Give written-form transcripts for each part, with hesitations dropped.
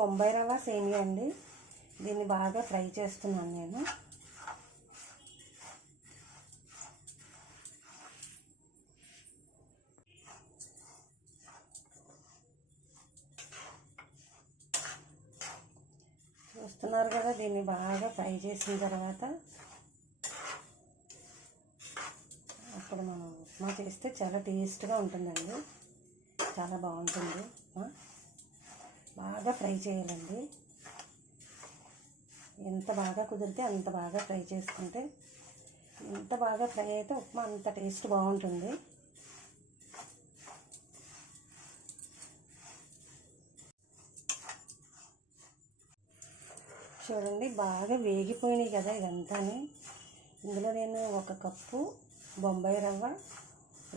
బొంబాయి రవ్వ సేమియా అండి. దీన్ని బాగా ఫ్రై చేస్తున్నాను నేను. చూస్తున్నారు కదా, దీన్ని బాగా ఫ్రై చేసిన తర్వాత అప్పుడు మనం ఉప్మా చేస్తే చాలా టేస్ట్గా ఉంటుందండి. చాలా బాగుంటుంది. బాగా ఫ్రై చేయాలండి. ఎంత బాగా కుదిరితే అంత బాగా ఫ్రై చేసుకుంటే, ఎంత బాగా ఫ్రై అయితే ఉప్మా అంత టేస్ట్ బాగుంటుంది. చూడండి, బాగా వేగిపోయినాయి కదా ఇదంతాని. ఇందులో నేను 1 కప్పు బొంబాయి రవ్వ,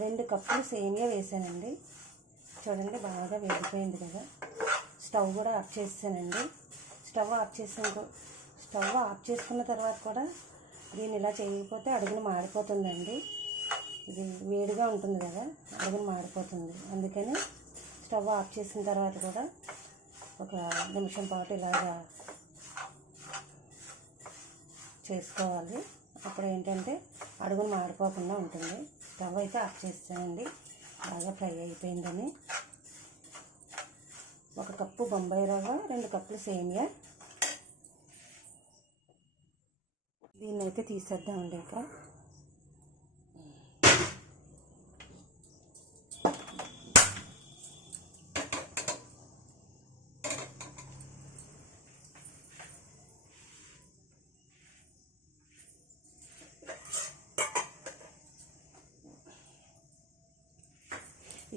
2 కప్పులు సేమియా వేసానండి. చూడండి, బాగా వేగిపోయింది కదా. స్టవ్ కూడా ఆఫ్ చేసానండి. స్టవ్ ఆఫ్ చేసుకున్న తర్వాత కూడా దీన్ని ఇలా చేయకపోతే అడుగున మాడిపోతుందండి. ఇది వేడిగా ఉంటుంది కదా, అడుగున మాడిపోతుంది. అందుకని స్టవ్ ఆఫ్ చేసిన తర్వాత కూడా 1 నిమిషం పాటు ఇలాగా చేసుకోవాలి. అప్పుడు ఏంటంటే అడుగున మాడిపోకుండా ఉంటుంది. స్టవ్ అయితే ఆఫ్ చేస్తానండి. బాగా ఫ్రై అయిపోయిందని. 1 కప్పు బొంబాయి రవ్వ, 2 కప్పులు సేమియా. దీన్ని అయితే తీసేద్దామండి. ఇంకా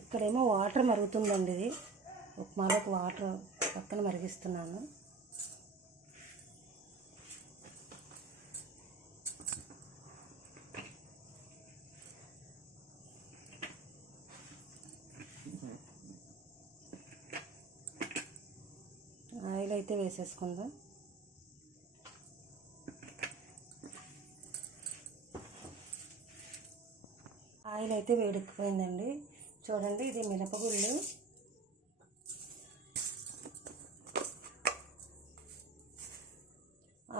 ఇక్కడేమో వాటర్ మరుగుతుందండి. ఇది ఉప్మాలోకి వాటర్ పక్కన మరిగిస్తున్నాను. ఆయిల్ అయితే వేసేసుకుందాం. ఆయిల్ అయితే వేడెక్కిపోయిందండి. చూడండి, ఇది మినపగుళ్ళు,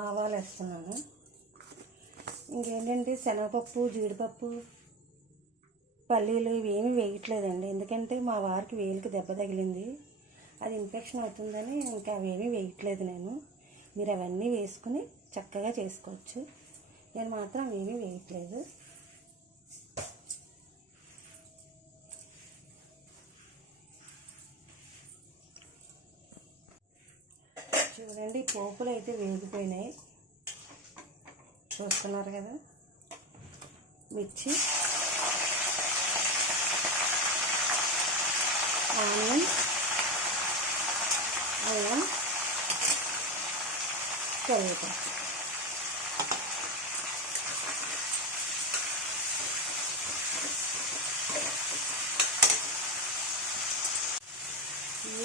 ఆవాలు వేస్తున్నాను. ఇంకేంటంటే శనగపప్పు, జీడిపప్పు, పల్లీలు ఇవేమీ వేయట్లేదండి. ఎందుకంటే మా వారికి వేలికి దెబ్బ తగిలింది, అది ఇన్ఫెక్షన్ అవుతుందని ఇంకా అవేమీ వేయట్లేదు నేను. మీరు అవన్నీ వేసుకుని చక్కగా చేసుకోవచ్చు. నేను మాత్రం అవేమీ వేయట్లేదు. చూడండి, పోపులు అయితే వేగిపోయినాయి. చూస్తున్నారు కదా. మిర్చి, ఆనియన్, అల్లం, కరివేపాకు.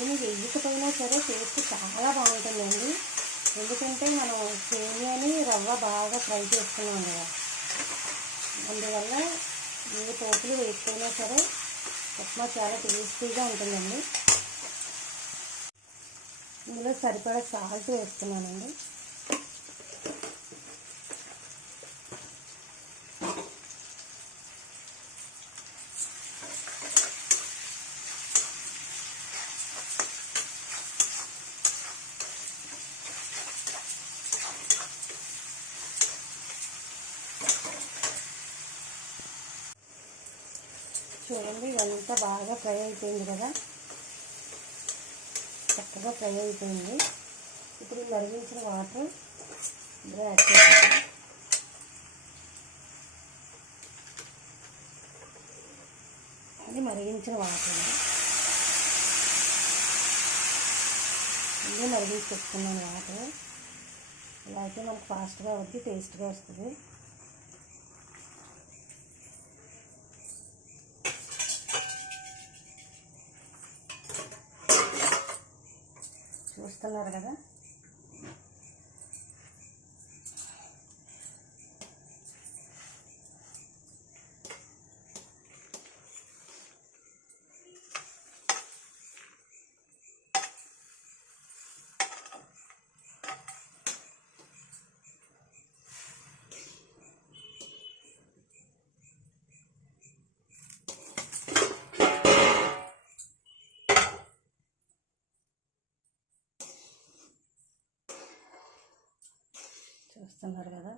ఏమి వేయకపోయినా సరే టేస్ట్ చాలా బాగుంటుందండి. ఎందుకంటే మనం సేమియాని రవ్వ బాగా ఫ్రై చేసుకున్నాం కదా, అందువల్ల ఏ పోపులు వేయకపోయినా సరే ఉప్మా చాలా టేస్టీగా ఉంటుందండి. ఇందులో సరిపడా సాల్ట్ వేస్తున్నానండి. చూడండి, ఇదంతా బాగా ఫ్రై అయిపోయింది కదా, చక్కగా ఫ్రై అయిపోయింది. ఇప్పుడు మరిగించిన వాటర్ ఇందులో యాడ్ చేస్తాను. అది మరిగించిన వాటర్ ఇందులో మరిగించి పెట్టుకున్నాను వాటర్. ఇలా అయితే మనకు ఫాస్ట్గా వద్ది, టేస్ట్గా వస్తుంది. చూస్తున్నారు కదా. చూస్తున్నారు కదా,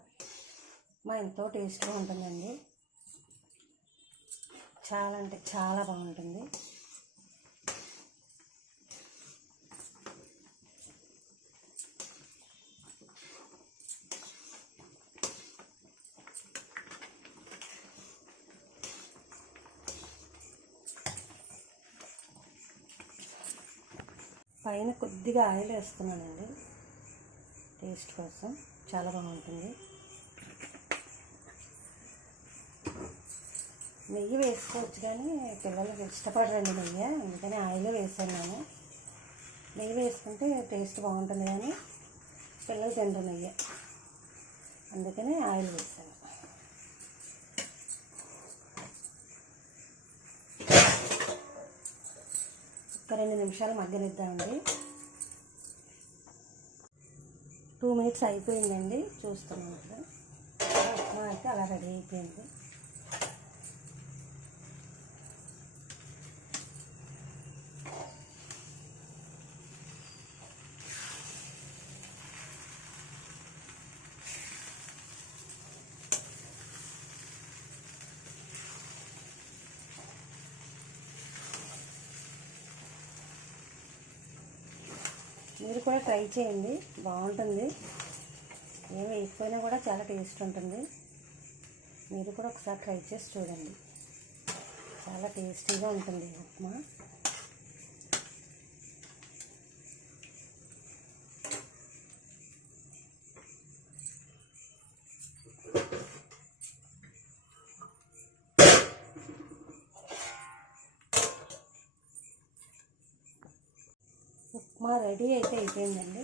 మా ఎంతో టేస్ట్గా ఉంటుందండి. చాలా అంటే చాలా బాగుంటుంది. పైన కొద్దిగా ఆయిల్ వేస్తున్నానండి టేస్ట్ కోసం, చాలా బాగుంటుంది. నెయ్యి వేసుకోవచ్చు కానీ పిల్లలకి ఇష్టపడరండి నెయ్యి, అందుకని ఆయిల్ వేసాను నేను. నెయ్యి వేసుకుంటే టేస్ట్ బాగుంటుంది కానీ పిల్లలు తినరు నెయ్యి, అందుకని ఆయిల్ వేసాను. ఒక 2 నిమిషాలు మగ్గనిద్దామండి. 2 మినిట్స్ అయిపోయిందండి, చూస్తున్నాం ఇక్కడ. ఉప్మా అయితే అలా రెడీ అయిపోయింది. మీరు కూడా ట్రై చేయండి, బాగుంటుంది. ఏం వేయకపోయినా కూడా చాలా టేస్ట్ ఉంటుంది. మీరు కూడా ఒకసారి ట్రై చేసి చూడండి, చాలా టేస్టీగా ఉంటుంది ఉప్మా. ఉప్మా రెడీ అయితే అయిపోయిందండి.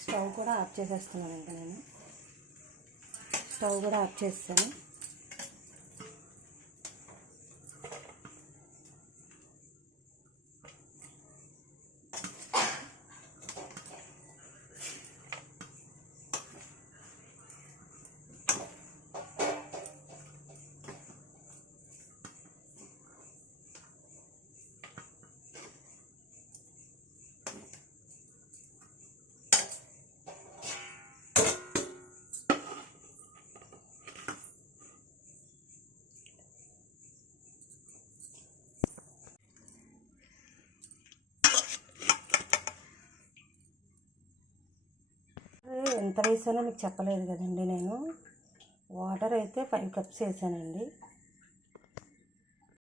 స్టవ్ కూడా ఆఫ్ చేసేస్తున్నాను. ఇంకా నేను స్టవ్ కూడా ఆఫ్ చేస్తాను. ఎంత వేసానో మీకు చెప్పలేదు కదండి. నేను వాటర్ అయితే 5 కప్స్ వేసానండి.